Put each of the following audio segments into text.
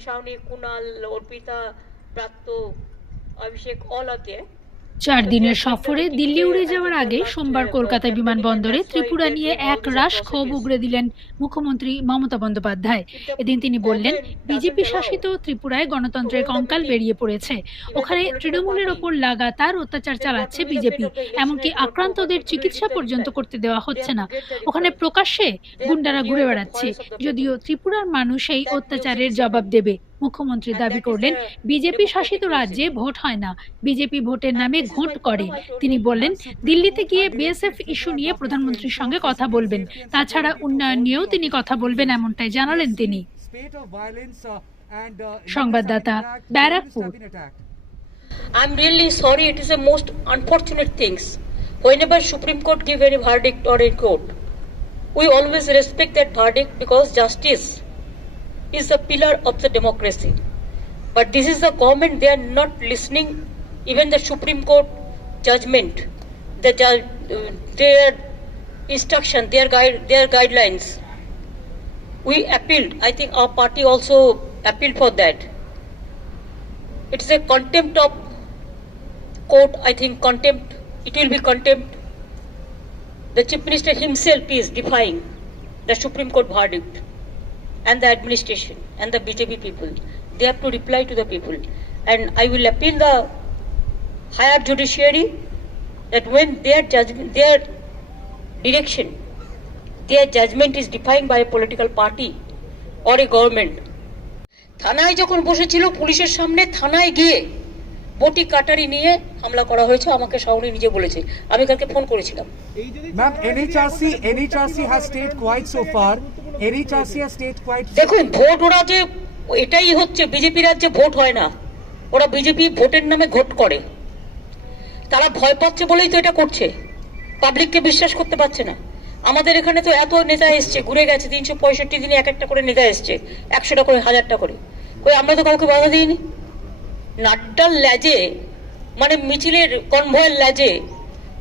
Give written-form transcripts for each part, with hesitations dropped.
Shawnee, Kunal, Orpita, Pratto, Abhishek, all are there. 4 দিনের সফরে দিল্লি উড়ে যাওয়ার আগে সোমবার কলকাতা বিমানবন্দরে ত্রিপুরা নিয়ে এক রাশ ক্ষোভ উগরে দিলেন মুখ্যমন্ত্রী মমতা বন্দ্যোপাধ্যায়। এদিন তিনি বললেন, বিজেপি শাসিত ত্রিপুরায় গণতন্ত্রের কঙ্কাল বেরিয়ে পড়েছে। ওখানে তৃণমূলের ওপর লাগাতার অত্যাচার চালাচ্ছে বিজেপি, এমনকি আক্রান্তদের চিকিৎসা পর্যন্ত করতে দেওয়া হচ্ছে না। ওখানে প্রকাশ্যে গুন্ডারা ঘুরে বেড়াচ্ছে। যদিও ত্রিপুরার মানুষ এই অত্যাচারের জবাব দেবে। মুখ্যমন্ত্রী দাবি করলেন, বিজেপি শাসিত রাজ্যে ভোট হয় না, বিজেপি ভোটের নামে ঘোট করে। তিনি বললেন, দিল্লিতে গিয়ে বিএসএফ ইস্যু নিয়ে প্রধানমন্ত্রীর সঙ্গে কথা বলবেন, তাছাড়া উন্নয়ন নিয়েও তিনি কথা বলবেন, এমনটাই জানালেন তিনি। সংবাদদাতা, Barrackpore. I'm really sorry, it is the most unfortunate things. Whenever Supreme Court give any verdict or a court, we always respect that verdict because justice is the pillar of the democracy. But this is the government, they are not listening even the Supreme Court judgment, their instruction, their guidelines. We appealed. I think our party also appealed for that. It is a contempt of court. I think contempt. It will be contempt. The Chief Minister himself is defying the Supreme Court verdict, and the administration and the BJP people. They have to reply to the people. And I will appeal the higher judiciary that when their judgment, their direction, their judgment is defined by a political party or a government. থানায় যখন বসেছিল পুলিশের সামনে, থানায় গিয়ে বটি কাটারি নিয়ে হামলা করা হয়েছে, আমাকে শাওনি নিজে বলেছে। আমি কালকে ফোন করেছিলাম। Ma'am, NHRC has stayed quiet so far. NHRC has stayed quiet. দেখুন, ভোট ওরা যে এটাই হচ্ছে, বিজেপি রাজ্যে ভোট হয় না, ওরা বিজেপি ভোটের নামে ঘোট করে। তারা ভয় পাচ্ছে বলেই তো এটা করছে, পাবলিককে বিশ্বাস করতে পারছে না। আমাদের এখানে তো এত নেতা এসছে, ঘুরে গেছে, 365 দিনে এক একটা করে নেতা এসছে, 100টা করে, 1000টা করে। কই আমরা তো কাউকে বাধা দিইনি। নাড্ডার ল্যাজে, মানে মিছিলের কনভয়ের ল্যাজে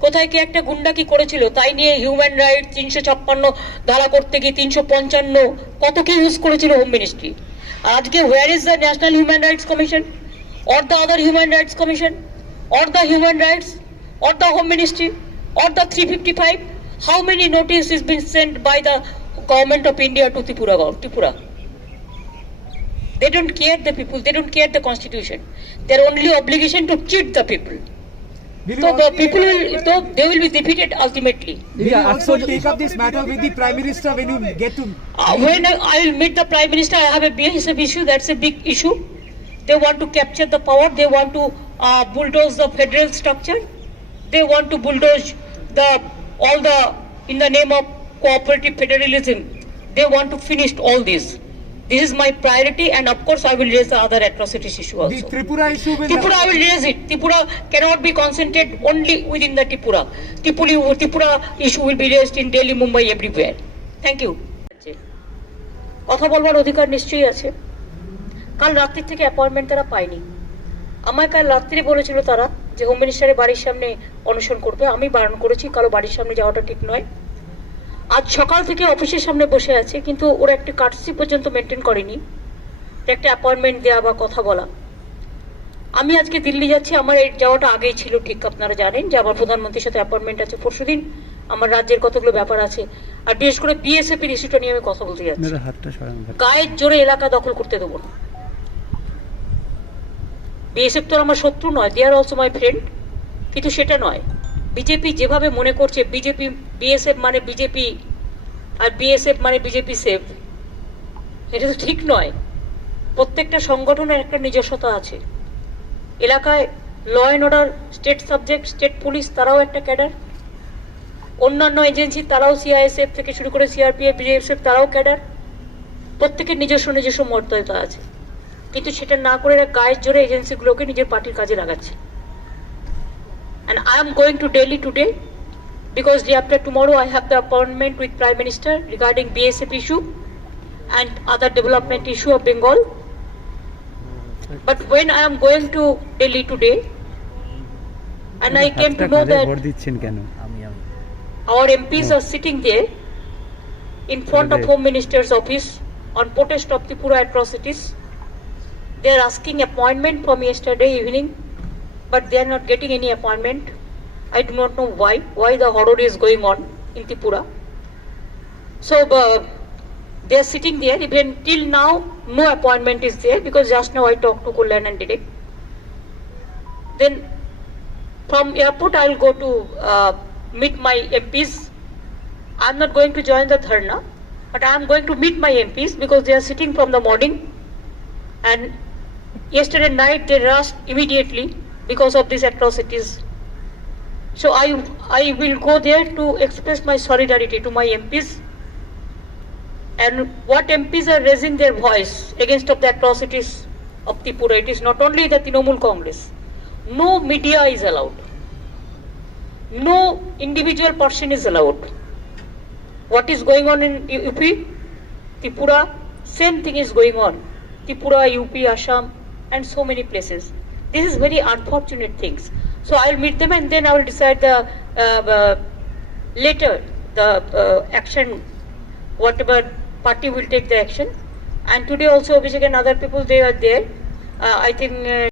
কোথায় কি একটা গুন্ডা কি করেছিল, তাই নিয়ে হিউম্যান রাইট 356 ধারা করতে গিয়ে 355 কত কি ইউজ করেছিল হোম মিনিস্ট্রি। আজকে where is the national human rights commission or the other human rights commission or the human rights or the home ministry or the 355? How many notices has been sent by the government of India to Tripura? They don't care the people, they don't care the constitution. Their only obligation to cheat the people. So the people they will be defeated ultimately. Will you also take up this matter with the Prime Minister when you get to... When I will meet the Prime Minister, I have a BSF issue, that's a big issue. They want to capture the power, they want to bulldoze the federal structure, they want to bulldoze in the name of cooperative federalism, they want to finish all this. This is my priority, and of course I will raise the other atrocities issue also. The Tripura issue will... Tripura, I will raise it. Tripura cannot be concentrated only within the Tripura. Tripura issue will be raised in Delhi, Mumbai, everywhere. Thank you. কথা বলবার অধিকার নিশ্চয়ই আছে। কাল রাত্রি থেকে অ্যাপয়েন্টমেন্ট তারা পায়নি। আমায় কাল রাত্রি বলেছিল তারা যে হোম মিনিস্টারের বাড়ির সামনে অনশন করবে, আমি বারণ করেছি, কারো বাড়ির সামনে যাওয়াটা ঠিক নয়। আজ সকাল থেকে অফিসের সামনে বসে আছে, কিন্তু ওরা একটা কার্টসি পর্যন্ত মেনটেন করেনি, একটা অ্যাপয়েন্টমেন্ট দেওয়া বা কথা বলা। আমি আজকে দিল্লি যাচ্ছি, আমার এই যাওয়াটা আগেই ছিল ঠিক, আপনারা জানেন যে আমার প্রধানমন্ত্রীর সাথে অ্যাপয়েন্টমেন্ট আছে পরশুদিন, আমার রাজ্যের কতগুলো ব্যাপার আছে, আর বিশেষ করে বিএসএফ এর ইস্যুটা নিয়ে আমি কথা বলতে যাচ্ছি। গায়ের জোরে এলাকা দখল করতে দেবো না। বিএসএফ তো আমার শত্রু নয়, দে আর অলসো মাই ফ্রেন্ড, কিন্তু সেটা নয়। বিজেপি যেভাবে মনে করছে বিএসএফ মানে বিজেপি আর বিএসএফ মানে বিজেপি সেফ, এটা তো ঠিক নয়। প্রত্যেকটা সংগঠনের একটা নিজস্বতা আছে। এলাকায় law and order, state subject, state police, তারাও একটা ক্যাডার। অন্যান্য এজেন্সি তারাও, সিআইএসএফ থেকে শুরু করে সিআরপিএফ, বিএসএফ, তারাও ক্যাডার। প্রত্যেকের নিজস্ব মর্যাদা আছে, কিন্তু সেটা না করে গায়ের জোরে এজেন্সিগুলোকে নিজের পার্টির কাজে লাগাচ্ছে। And I am going to Delhi today because day after tomorrow I have the appointment with Prime Minister regarding BSF issue and other development issue of Bengal. But when I am going to Delhi today, and I came to know that our MPs are sitting there in front of Home Minister's office on protest of Tripura atrocities, They are asking appointment from yesterday evening, but they are not getting any appointment. I do not know why the horror is going on in Tripura. So they are sitting there, even till now no appointment is there, because just now I talked to Kullan and Direct. Then from airport I will go to meet my MPs. I am not going to join the dharna, but I am going to meet my MPs because they are sitting from the morning, and yesterday night they rushed immediately because of these atrocities. So I will go there to express my solidarity to my MPs. And what MPs are raising their voice against of the atrocities of Tripura, it is not only the Trinamool Congress. No media is allowed. No individual person is allowed. What is going on in UP, Tripura, same thing is going on. Tripura, UP, Assam, and so many places. This is very unfortunate things. So I will meet them, and then I will decide the later the action, whatever party will take the action. And today also Abhishek and other people, they are there. I think